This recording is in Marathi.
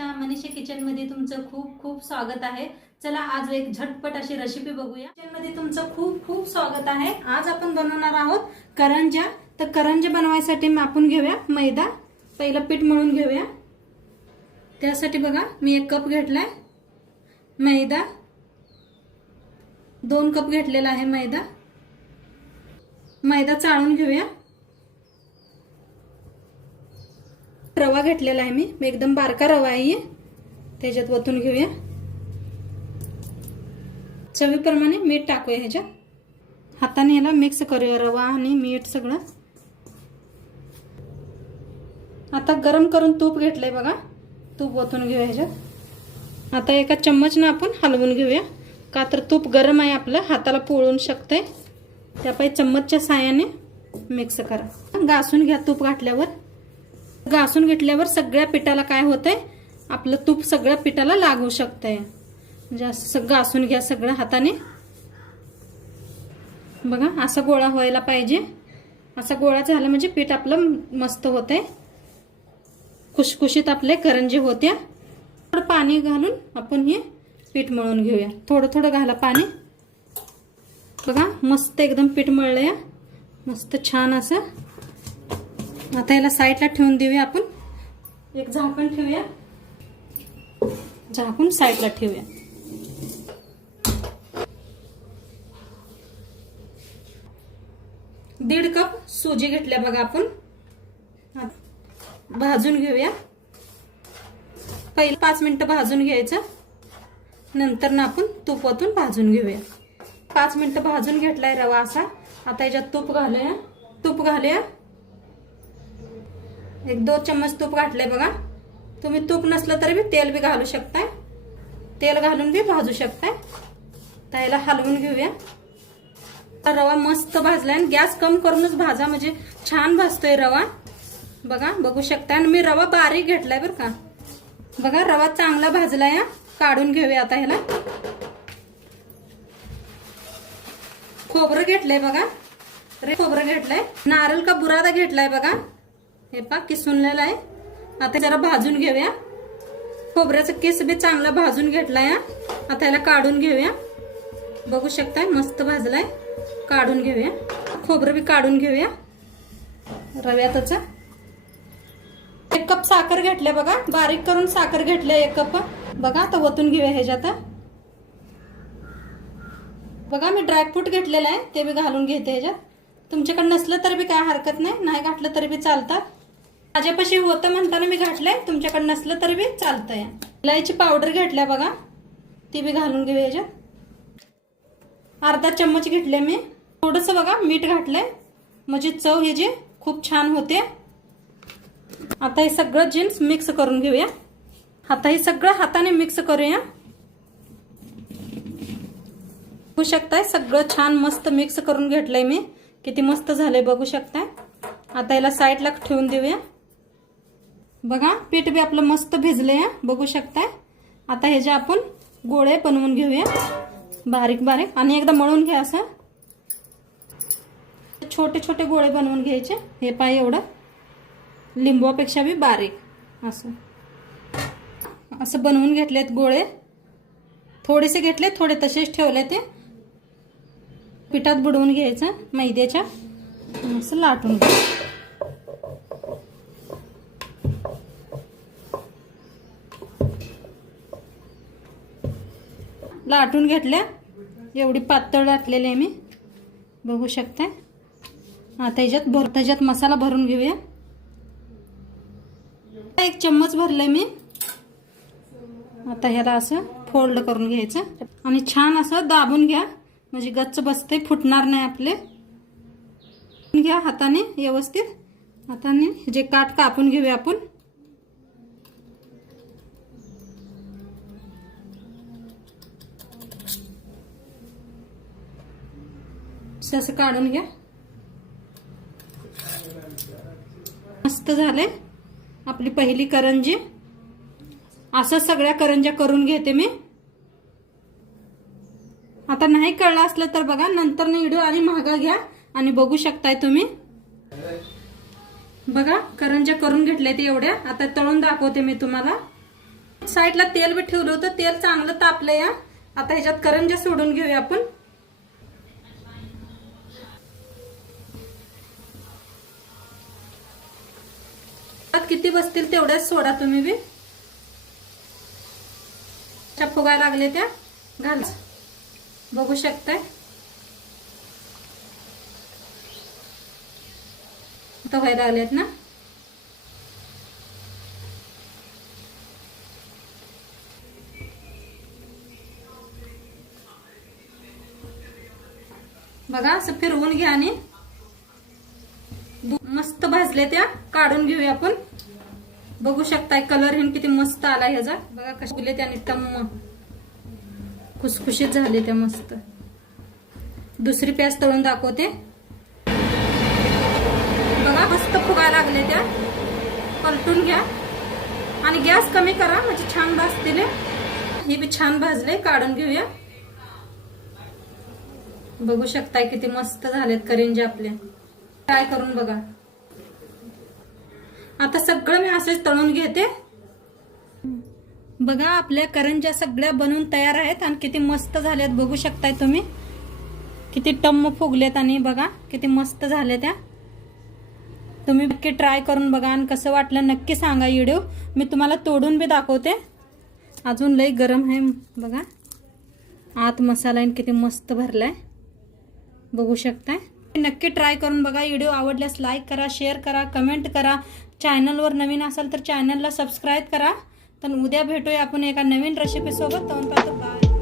मध्ये तुमचं खूप खूप स्वागत आहे. चला आज एक झटपट अशी रेसिपी बघूया. मध्ये तुमचं खूप खूप स्वागत आहे. आज आपण बनवणार आहोत करंज्या तर करंजा बनवायसाठी आपण घेऊया मैदा. पहिलं पीठ मळून घेऊया. त्यासाठी बघा मी एक कप घेतलाय मैदा. दोन कप घेतलेला आहे मैदा. मैदा चाळून घेऊया. रवा घेतलेला आहे मी. एकदम बारका रवा आहे त्याच्यात वतून घेऊया. चवीप्रमाणे मीठ टाकूया ह्याच्यात. हाताने याला मिक्स करूया रवा आणि मीठ सगळं. आता गरम करून तूप घेतलंय बघा. तूप ओतून घेऊया ह्याच्यात. आता एका चम्मचनं आपण हलवून घेऊया. का तर तूप गरम आहे आपलं हाताला पोळून शकतंय. त्यापायी चम्मचच्या साह्याने मिक्स करा. घासून घ्या तूप घातल्यावर. घासून घेतल्यावर सगळ्या पिठाला काय होतंय? आपलं तूप सगळ्या पिठाला लागू शकतंय. म्हणजे असं सगळं घासून घ्या सगळं हाताने. बघा असा गोळा व्हायला पाहिजे. असा गोळा झाला म्हणजे पीठ आपलं मस्त होतंय. खुशखुशीत आपले करंजी होत्या. थोडं पाणी घालून आपण हे पीठ मळून घेऊया. थोडं थोडं घाला पाणी. बघा मस्त एकदम पीठ मळलं मस्त छान असं. आता याला साईडला ठेवून देऊया आपण. एक झाकण ठेवूया. झाकून साईडला ठेवूया. दीड कप सुजी घेतल्या बघा आपण. भाजून घेऊया. पहिले पाच मिनिटं भाजून घ्यायचं. नंतर ना आपण तुपातून भाजून घेऊया. पाच मिनिटं भाजून घेतलाय रवा असा. आता याच्यात तूप घालूया. तूप घालूया. एक दोन चम्मच तूप घातलंय बघा. तुम्ही तूप नसलं तरी बी तेल बी घालू शकताय. तेल घालून बी भाजू शकताय. त्याला हलवून घेऊया. रवा मस्त भाजलाय आणि गॅस कम करूनच भाजा म्हणजे छान भाजतोय रवा. बघा बघू शकता आणि मी रवा बारीक घेतलाय बरं का. बघा रवा चांगला भाजलाय काढून घेऊया आता ह्याला. खोबरं घेतलंय बघा. रे खोबरं घेतलंय. नारळ का बुरादा घेतलाय बघा. हे पा किसूनलेला आहे? आता जरा भाजून घेऊया. खोबऱ्याचा केस बी चांगला भाजून घेतलाय आता याला काढून घेऊया. बघू शकताय मस्त भाजलाय. काढून घेऊया. खोबरं बी काढून घेऊया. रव्यातच एक कप साखर घेतले बघा. बारीक करून साखर घेतले एक कप. बघा आता ओतून घेऊया ह्याच्यात बघा मी ड्रायफ्रूट घेतलेलं आहे. ते मी घालून घेते ह्याच्यात. तुमच्याकडे नसलं तरी बी काय हरकत नाही नाही घातलं तरी बी चालतात माझ्यापाशी होतं म्हणताना मी घातलंय तुमच्याकडे नसलं तरी बी चालतंय. इलायची पावडर घेतल्या बघा ती बी घालून घेऊ याच्यात अर्धा चम्मच घेतले मी. थोडंसं बघा मीठ घातलंय. म्हणजे चव हे जे खूप छान होते. आता हे सगळं जीन्स मिक्स करून घेऊया. आता हे सगळं हाताने मिक्स करूया. बघू शकताय सगळं छान मस्त मिक्स करून घेतलंय मी. किती मस्त झालंय बघू शकताय. आता याला साईडला ठेवून देऊया. बघा पीठ बी आपलं मस्त भिजलंय बघू शकताय. आता हे जे आपण गोळे बनवून घेऊया. बारीक बारीक. आणि एकदा मळून घ्या असं. छोटे छोटे गोळे बनवून घ्यायचे. हे पाय एवढं. लिंबूपेक्षा बी बारीक. असं. असं बनवून घेतलेत गोळे. थोडेसे घेतले थोडे तसेच ठेवले ते. पिठात बुडवून घ्यायचं मैद्याच्या. असं लाटून लाटून घेतल्या. एवढी पातळ लाटलेली आहे मी. बघू शकते आता याच्यात भर त्याच्यात मसाला भरून घेऊया. एक चम्मच भरलाय मी. आता ह्याला असं फोल्ड करून घ्यायचं. आणि छान असं दाबून घ्या. म्हणजे गच्च बसते फुटणार नाही आपले. घ्या हाताने व्यवस्थित. हाताने जे काट कापून घेऊया आपण. असं काढून घ्या. मस्त झाले. आपली पहिली करंजी. असं सगळ्या करंज्या करून घेते मी. आता नाही कळलं असलं तर बघा नंतर व्हिडिओ आणि महाग घ्या आणि बघू शकताय तुम्ही. बघा करंज्या करून घेतल्या ते एवढ्या. आता तळून दाखवते मी तुम्हाला. साईडला तेल बी ठेवलं होतं तेल चांगलं तापलं या आता ह्याच्यात करंज्या सोडून घेऊया आपण. किती बसतील तेवढ्याच सोडा तुम्ही बी. त्या फुगायला लागले त्या. घाल. बघू शकताय? आता व्हायला लागलेत ना? बघा असं फिरवून घ्या आणि मस्त भाजले त्या काढून घेऊया आपण. बघू शकताय कलर हे किती मस्त आला ह्याचा. बघा कशी फुले त्याने टम्म खुसखुशीत झाले त्या मस्त. दुसरी प्याज तळून दाखवते. बघा मस्त फुगायला लागले त्या. पलटून घ्या. आणि गॅस कमी करा म्हणजे छान भाजतील हे. बी छान भाजले काढून घेऊया. बघू शकताय किती मस्त झालेत करेंजे आपले. ट्राय करून बघा. आता सगळं मी असेच तळून घेते. बघा आपल्या करंज्या सगळ्या बनवून तयार आहेत आणि किती मस्त झाल्यात. बघू शकताय तुम्ही. किती टम्म फुगलेत आणि बघा किती मस्त झाल्या त्या. तुम्ही नक्की ट्राय करून बघा आणि कसं वाटलं नक्की सांगा व्हिडिओ. मी तुम्हाला तोडून बी दाखवते. अजून लई गरम आहे बघा. आत मसाला आणि किती मस्त भरलाय. बघू शकताय. नक्की ट्राय करून बघा व्हिडिओ. आवडल्यास लाईक करा शेअर करा कमेंट करा. चॅनलवर नवीन असाल तर चॅनलला सबस्क्राईब करा. तर उद्या भेटूया आपण एका नवीन रेसिपीसोबत तर बाय